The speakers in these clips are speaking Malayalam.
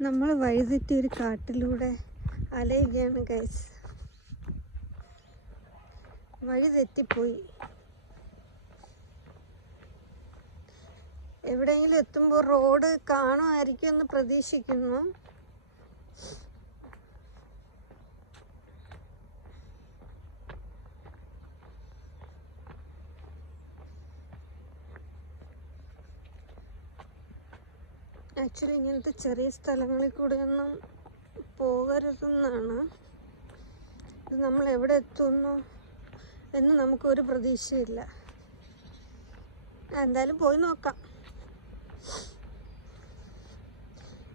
നമ്മൾ വഴിതെറ്റി ഒരു കാട്ടിലൂടെ അലയുകയാണ് ഗൈസ് വഴി തെറ്റിപ്പോയി എവിടെയെങ്കിലും എത്തുമ്പോൾ റോഡ് കാണുമായിരിക്കും എന്ന് പ്രതീക്ഷിക്കുന്നു. ആക്ച്വലി ഇങ്ങനത്തെ ചെറിയ സ്ഥലങ്ങളിൽ കൂടെ ഒന്നും പോകരുതെന്നാണ്. ഇത് നമ്മൾ എവിടെ എത്തുന്നു എന്ന് നമുക്കൊരു പ്രതീക്ഷയില്ല. എന്തായാലും പോയി നോക്കാം.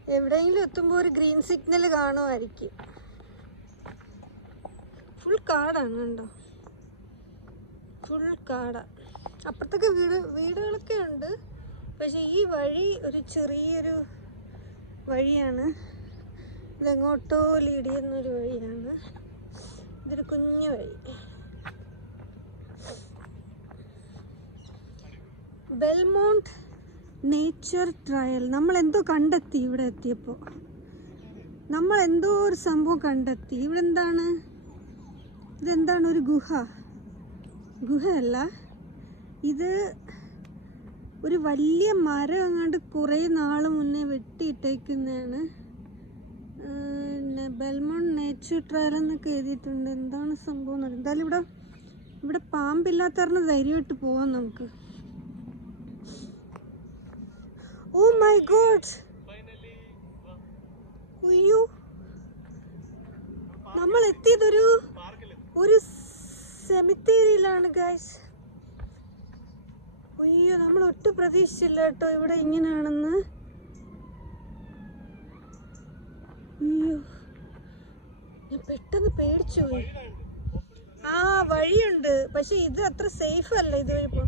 എവിടെയെങ്കിലും എത്തുമ്പോൾ ഒരു ഗ്രീൻ സിഗ്നൽ കാണുമായിരിക്കും. ഫുൾ കാടാണ് കണ്ടോ? ഫുൾ കാടാ. അപ്പുറത്തൊക്കെ വീട് വീടുകളൊക്കെ ഉണ്ട്. പക്ഷെ ഈ വഴി ഒരു ചെറിയൊരു വഴിയാണ്. ഇതെങ്ങോട്ടോ ലീഡ് ചെയ്യുന്നൊരു വഴിയാണ്. ഇതൊരു കുഞ്ഞു വഴി. Belmont nature trail. നമ്മൾ എന്തോ കണ്ടെത്തി ഇവിടെ എത്തിയപ്പോൾ നമ്മൾ എന്തോ ഒരു സംഭവം കണ്ടെത്തി. ഇവിടെ എന്താണ് ഇതെന്താണ് ഒരു ഗുഹ? ഗുഹയല്ല. ഇത് ഒരു വലിയ മരം അങ്ങാണ്ട് കുറേ നാൾ മുന്നേ വെട്ടിയിട്ടേക്കുന്നതാണ്. ബെൽമോൺ നേച്ചർ ട്രയൽ എന്നൊക്കെ എഴുതിയിട്ടുണ്ട്. എന്താണ് സംഭവം എന്ന്. എന്തായാലും ഇവിടെ ഇവിടെ പാമ്പില്ലാത്ത കാരണം ധൈര്യമായിട്ട് പോവാം നമുക്ക്. ഓ മൈ ഗോഡ് അയ്യോ. നമ്മൾ എത്തിയതൊരു ഒരു സെമിത്തേരിയിലാണ് ഗൈസ് അയ്യോ നമ്മൾ ഒട്ടും പ്രതീക്ഷിച്ചില്ല കേട്ടോ ഇവിടെ ഇങ്ങനെയാണെന്ന് അയ്യോ ഞാൻ പെട്ടെന്ന് പേടിച്ചു പോയി. ആ വഴിയുണ്ട്. പക്ഷെ ഇത് അത്ര സേഫ് അല്ല ഇതുവഴി പോ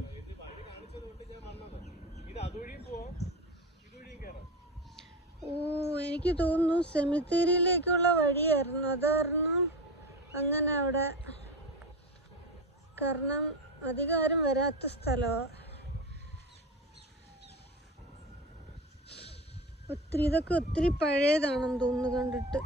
ഓ എനിക്ക് തോന്നുന്നു സെമിത്തേരിയിലേക്കുള്ള വഴിയായിരുന്നു. അതായിരുന്നു അങ്ങനെ അവിടെ. കാരണം അധികാരം വരാത്ത സ്ഥലമാണ് ഒത്തിരി ഇതൊക്കെ ഒത്തിരി പഴയതാണെന്ന് തോന്നുന്നു കണ്ടിട്ട്.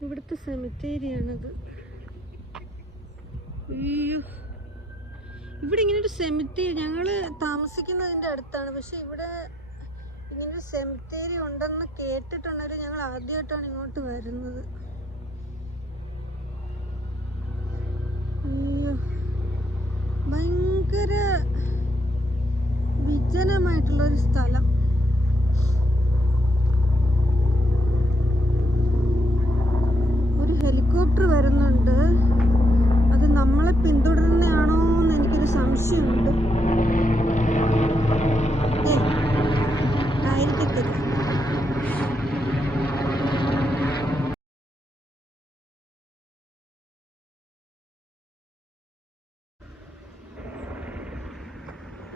ഇവിടുത്തെ സെമിത്തേരിയാണത് ഇവിടെ ഇങ്ങനെ ഒരു സെമിത്തേരി ഞങ്ങൾ താമസിക്കുന്നതിന്റെ അടുത്താണ്. പക്ഷെ ഇവിടെ ഇങ്ങനെ സെമിത്തേരി ഉണ്ടെന്ന് കേട്ടിട്ടുണ്ടെങ്കിൽ ഞങ്ങൾ ആദ്യമായിട്ടാണ് ഇങ്ങോട്ട് വരുന്നത്. അയ്യോ. ഭയങ്കര വിജനമായിട്ടുള്ള ഒരു സ്ഥലം. ഒരു ഹെലികോപ്റ്റർ വരുന്നുണ്ട്. പിന്തുടരുന്നതാണോ എന്ന് എനിക്കൊരു സംശയമുണ്ട്. ആയിരിക്കത്തില്ല.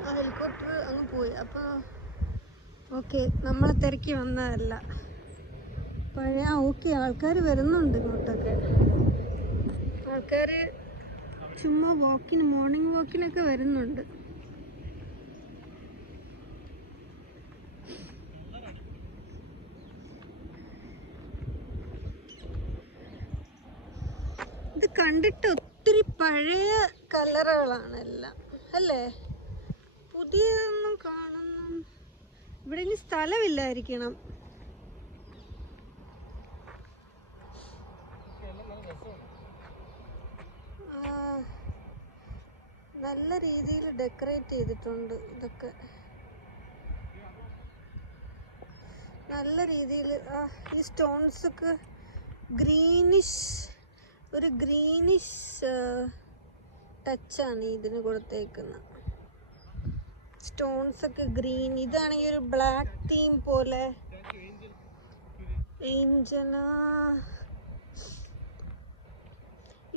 ഹെലികോപ്റ്റർ അങ്ങ് പോയി. അപ്പോൾ ഓക്കെ നമ്മളെ തിരക്കി വന്നതല്ല. പഴയ ഓക്കെ ആൾക്കാർ വരുന്നുണ്ട് ഇങ്ങോട്ടൊക്കെ. ആൾക്കാർ ചുമ്മാ വാക്കിന് മോർണിംഗ് വാക്കിനൊക്കെ വരുന്നുണ്ട്. ഇത് കണ്ടിട്ട് ഒത്തിരി പഴയ കലറുകളാണ് എല്ലാം അല്ലേ? പുതിയതൊന്നും കാണുന്നു ഇവിടെ ഇനി സ്ഥലമില്ലായിരിക്കണം. നല്ല രീതിയിൽ ഡെക്കറേറ്റ് ചെയ്തിട്ടുണ്ട് ഇതൊക്കെ. നല്ല രീതിയിൽ ആ ഈ സ്റ്റോൺസൊക്കെ ഗ്രീനിഷ് ഒരു ഗ്രീനിഷ് ടച്ചാണ് ഇതിന് കൊടുത്തേക്കുന്നത്. സ്റ്റോൺസ് ഒക്കെ ഗ്രീൻ ഇതാണെങ്കിൽ ഒരു ബ്ലാക്ക് തീം പോലെ. ഏഞ്ചന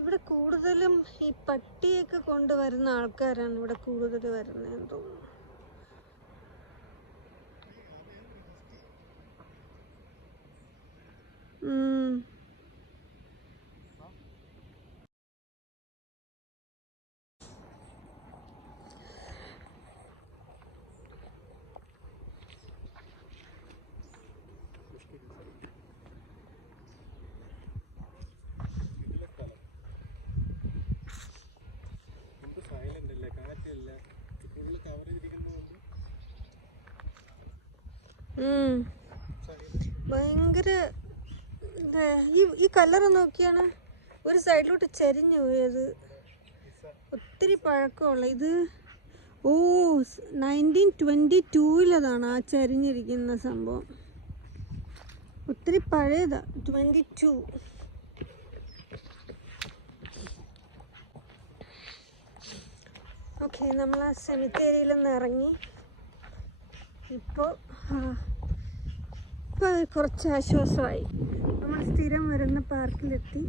ഇവിടെ കൂടുതലും ഈ പട്ടിയൊക്കെ കൊണ്ടുവരുന്ന ആൾക്കാരാണ് ഇവിടെ കൂടുതൽ വരുന്നതെന്ന് തോന്നുന്നു. ഭയങ്കര ഈ ഈ നോക്കിയാണ് ഒരു സൈഡിലോട്ട് ചരിഞ്ഞു പോയത്. ഒത്തിരി പഴക്കമുള്ള ഇത്. ഓ നയന്റീൻ ട്വന്റി ടൂവിലതാണ് ആ ചരിഞ്ഞിരിക്കുന്ന സംഭവം. ഒത്തിരി പഴയതാണ് ട്വന്റി ടു ഓക്കെ നമ്മൾ ആ സെമിത്തേരിയിൽ നിന്ന് ഇറങ്ങി ഇപ്പോൾ ഇപ്പോൾ കുറച്ച് ആശ്വാസമായി. നമ്മൾ സ്ഥിരം വരുന്ന പാർക്കിലെത്തി